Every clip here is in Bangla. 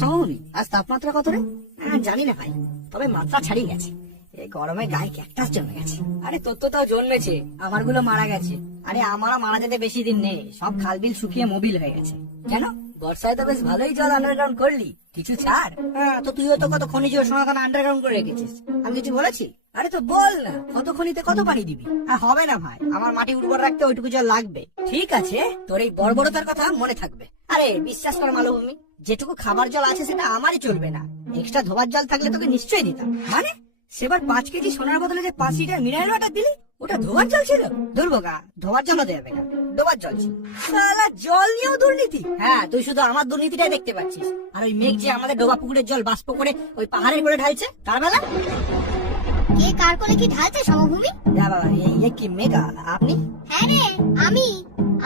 সমভূমি, আজ তাপমাত্রা কত রে? জানি না ভাই, তবে মাত্রা ছাড়িয়ে গেছে। এই গরমে গায়ে ক্যাকটাস জমে গেছে। আরে তোর তো তাও জন্মেছে, আমারগুলো মারা গেছে। আরে আমারও মারা যেতে বেশি দিন নেই, সব খাল বিল শুকিয়ে মোবিল হয়ে গেছে। কেন, বর্ষায় তো বেশ ভালোই জল আন্ডারগ্রাউন্ড করলি, কিছু ছাড়। হ্যাঁ, তো তুইও তো কত খনিজ সনাতন আন্ডারগ্রাউন্ড করে রেখেছিস, আমি কিছু বলেছি? আরে তো বল না, কত খনিতে কত পানি দিবি? হবে না ভাই, আমার মাটি উর্বর রাখতে ওইটুকু জল লাগবে। ঠিক আছে, তোর এই বর্বরতার কথা মনে থাকবে। আরে বিশ্বাস কর মালভূমি, যেটুকু খাবার জল আছে সেটা আমারই চলবে না। এক্সট্রা ধোবার জল থাকলে তোকে নিশ্চয়ই দিতাম। মানে সেবার 5 কেজি সোনার বদলে যে 5 লিটার মিনারেল ওয়াটার দিলি, ওটা ধোবার জল ছিল? দুর্বোগা, ধোবার জল দেবে না, ডোবার জল ছিল। শালা জল নিয়েও দুর্নীতি? হ্যাঁ, তুই শুধু আমার দুর্নীতিটাই দেখতে পাচ্ছিস। আর ওই মেঘ যে আমাদের ডোবা পুকুরের জল বাষ্প করে ওই পাহাড়ের করে ঢালছে, তার বেলা কে কার করে কি ঢালছে সমভূমি? যা বাবা, এই কি মেঘা আপনি? হ্যাঁ রে, আমি।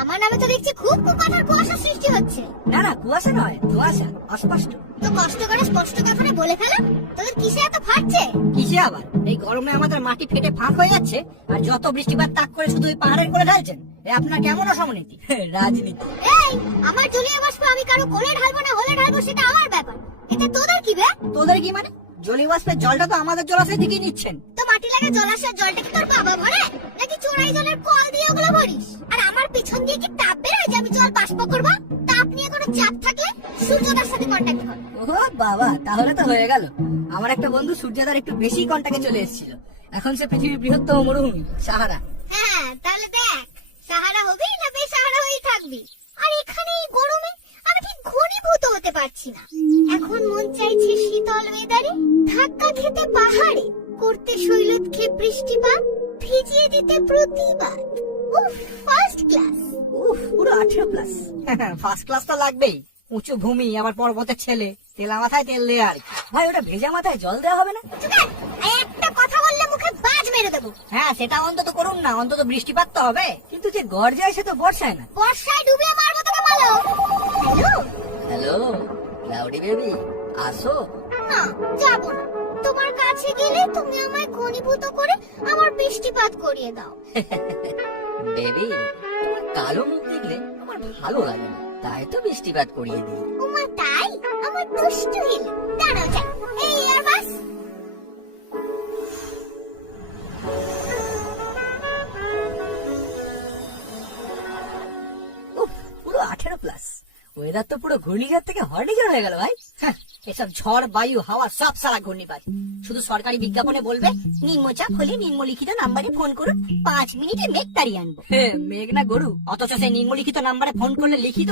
আমার নামে তো দেখছি খুব কুয়াশার কুয়াশা সৃষ্টি হচ্ছে। না না, কুয়াশা নয়, ধোঁয়াশা, অস্পষ্ট। তো কষ্ট করে স্পষ্ট কথাটা বলে ফেলা। তোদের কিসে এত ফাটছে? কিসে আবার? এই গরমে আমাদের মাটি ফেটে ফাঁক হয়ে যাচ্ছে, আর যত বৃষ্টিপাত তাক করে শুধু ওই পাহাড়ের করে ঢালছেন। আপনার কেমন অসমনীতি রাজনীতি? এই, আমার জলীয় বাষ্প আমি কারো কোলে ঢালবো না হলে ঢালবো সেটা আমার ব্যাপার। এতে তোদের কি বে? তোদের কি মানে? জলীয় বাষ্পের জলটা তো আমাদের জলাশয় থেকে নিচ্ছেন। তো মাটি লাগা জলাশয়ের জলটা কি তোর বাবা ভরে, নাকি চোরাই জলের কল দিয়ে ওগুলো ভরিস? আর আমার পিছন দিয়ে কি তাপ বেরোয় যে আমি জল বাষ্প করবো? তাপ নিয়ে কোনো চাপ থাকলে সূর্যদার সাথে কন্ট্যাক্ট কর। ও বাবা, তাহলে তো হয়ে গেল। আমার একটা বন্ধু সূর্যদার একটু বেশি কন্টাক্টে চলে এসেছিল। এখন সে পৃথিবীর বৃহত্তম মরুভূমি সাহারা। হ্যাঁ, তাহলে দেখ, সাহারা হবি না বেসাহারা হয়েই থাকবি। আর এখানে এই গরমে আমি ঠিক ঘনীভূত হতে পারছি না। এখন মন চাইছে শীতল ওয়েদারে ধাক্কা খেতে পাহাড়ে, করতে শৈলক্ষে বৃষ্টিপাত, ভিজিয়ে দিতে প্রতিবাদ। উফ, ফার্স্ট ক্লাস। উফ, পুরো 18+। ফার্স্ট ক্লাস তো লাগবেই। উঁচু ভূমি, আবার পর্বতের ছেলে, তেলা মাথায় তেল দেয়। আর ভাই, ওটা ভেজা মাথায় জল দেওয়া হবে না? একটা কথা বললে মুখে বাজ মেরে দেবো। হ্যাঁ, সেটা অন্তত করুন না, অন্তত বৃষ্টিপাত তো হবে। কিন্তু যে গর্জায় সে তো বর্ষায় না। বর্ষায় ডুবিয়ে মারবো তোকে মালো। হ্যালো হ্যালো ক্লাউডি বেবি, আসো। না, যাবো না। তোমার কাছে গেলে তুমি আমায় ঘনীভূত করে আমার বৃষ্টিপাত করিয়ে দাও। বেবি, তোমার কালো মুখ দেখলে আমার ভালো লাগে না, তাই তো বৃষ্টিপাত করিয়ে দিই। ওমা তাই? আমার দুষ্টু হিল। দাঁড়াও যাই, এই এয়ারবাস। উফ, পুরো 18+। ওয়েদার তো পুরো ঘূর্ণিঝড় থেকে হর্নিঝড় হয়ে গেল ভাই। এসব ঝড়, বায়ু, হাওয়া সব সারা ঘূর্ণিপাত। শুধু সরকারি বিজ্ঞাপনে বলবে নিম্নচাপ হলে নিম্নলিখিত নাম্বারে ফোন করুন, 5 মিনিটে মেঘ তাড়িয়ে আনবো। মেঘ না গরু, অথচ সেই নিম্নলিখিত নাম্বারে ফোন করলে লিখিত